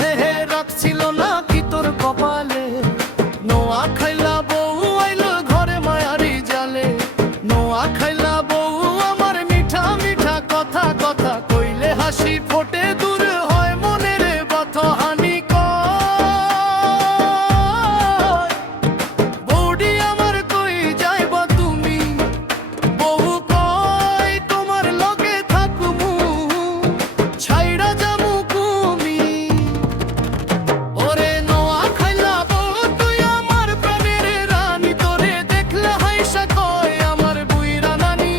হে হে রাখছিল না কি তোর কপালে, নোয়া খাইলা বউ আইলো ঘরে মায়ারি জালে। নোয়া খাইলা বউ আমার মিঠা মিঠা কথা, কথা কইলে হাসি ফোটে দূর হয় মনের ব্যথা হানি কয়। বউডি আমার কই যাইবা তুমি, বউ কয় তোমার লগে থাকমু, ছাইড়া যামু কুমি। ওরে নোয়া খাইলা বউ তুই আমার প্রাণের রানী, তোরে দেখলে হাইসা কয় আমার বুইরা নানি।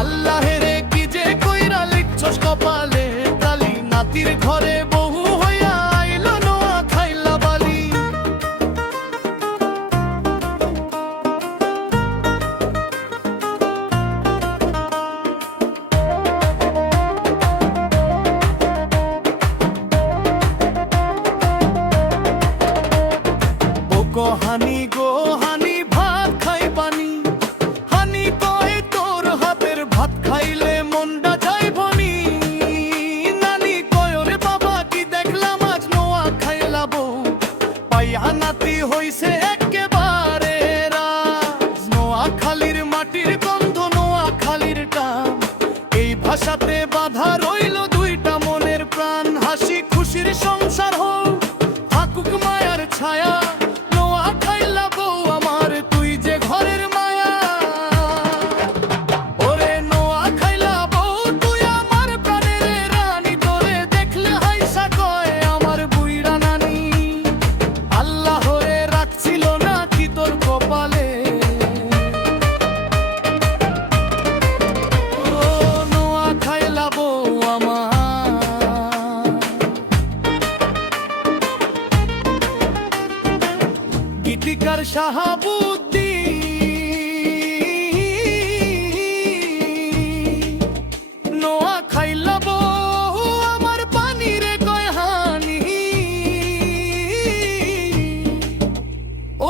আল্লাহরে কি যে কইরা লিখছস কপালে কালি, নাতির ঘরে বহু হইয়া আইলো নোয়া খাইলা বালি। ও হানি গো হানি ভাত খাই পানি, হানি কয় তোর হাতের ভাত খাইলে মনটা যাইবনি। নানি কয় ওরে বাবা কি দেখলাম আজ নোয়া খাইলা বউ, পাইয়া নাতি হইছে একেবারে রাজ। নোয়া খালির মাটির গন্ধ, নোয়া খালির টান, এই ভাষাতে বাধা রইল দুইটা মনের প্রাণ। হাসি খুশির সংসার হোক, থাকুক মায়ার ছায়া। নোয়া খাইলা বউ আমার তুই যে ঘরের মায়া। ওরে নোয়া খাইলা বউ তুই আমার প্রাণের রানী, তোরে দেখলে হাইসা কয় আমার বুইড়া নানি। আল্লাহ রে রাখছিল না কি তোর কপালে, ও নোয়া খাইলা বউ আমার। গীতিকার শাহাবুদ্দিন নোয়া খাইলা বউ আমার পানিরে কয় হানি।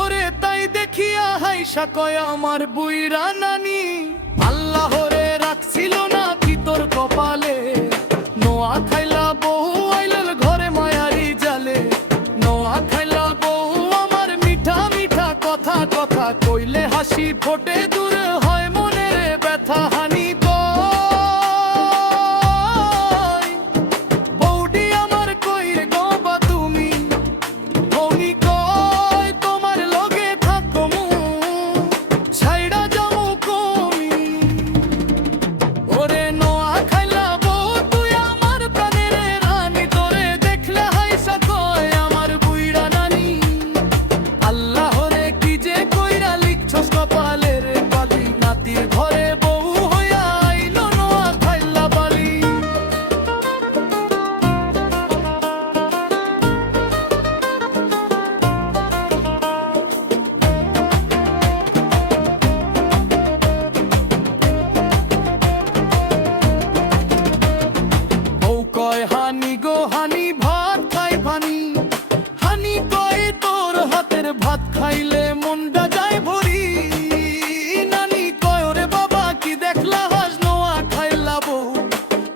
ওরে তাই দেখিয়া হাইসা কয় আমার বুইরা নানি। আল্লাহ রে রাখছিল না কি তোর কপালে, নোয়া খাইলা বউ আইলাল ঘরে মায়ারি জালে। নোয়া খাইলা বউ আমার মিঠা মিঠা কথা, কথা কইলে হাসি ফোটে দূর হয় মনের ব্যথা হানি কয়। বউডি আমার কই গো বা তুমি, বউনি কয় তোমার লগে থাকমু, ছাইড়া যামু কুমি। ওরে নোয়া খাইলা বউ তুই আমার প্রাণের রানী, তোরে দেখলে হাইসা কয় আমার বুইড়া নানি। আল্লাহ রে কি যে কইরা লিখছস কপালের কালি, নাতির ঘরে বউ হইয়া আইলো নোয়া খাইলা বালি। বউ কয় হানি গো হানি ভাত খাই পানি, হানি কয় তোর হাতের ভাত খাইলে মনটা যায় ভরি। নানি কয় ওরে বাবা কি দেখলা হাস নোয়া খাইলা বউ,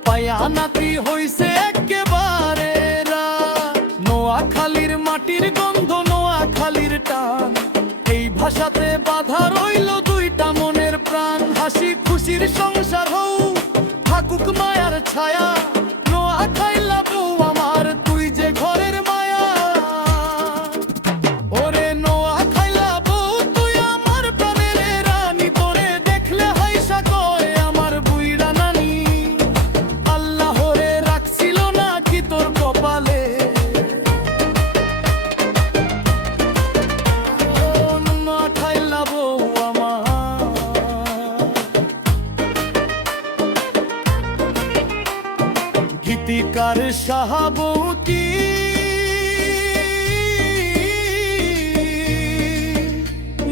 পায়া নাতি হইছে একেবারে রাজ। নোয়া খালির মাটির গন্ধ, নোয়া খালির টান, এই ভাষাতে বাধা রইল দুইটা মনের প্রাণ। হাসি খুশির সংসার হোক, থাকুক মায়ার ছায়া। নোয়া খাইলা বউ আমার তুই যে ঘরের মায়া। ওরে নোয়া খাইলা বউ তুই আমার প্রাণের রানী, তোরে দেখলে হাইসা কয় আমার বুইড়া নানি। আল্লাহ রে রাখছিল না কি তোর কপালে, ও নোয়া খাইলা বউ আমার। গীতিকার শাহাবুদ্দিন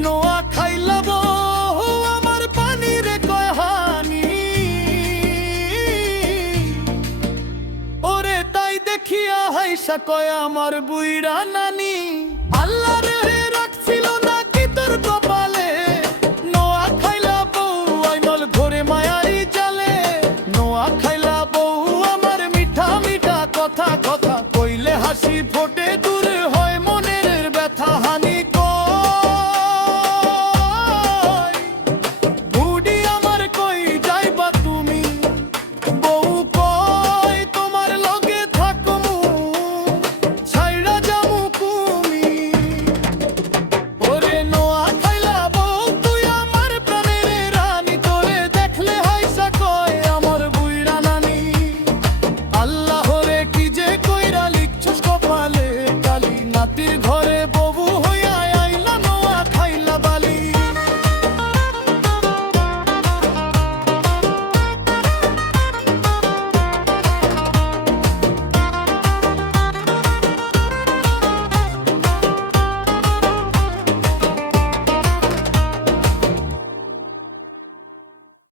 নোয়া খাইলা বউ আমার পানিরে কয় হানি। ওরে তাই দেখিয়া হাইসা কয় আমার বুইড়া নানি।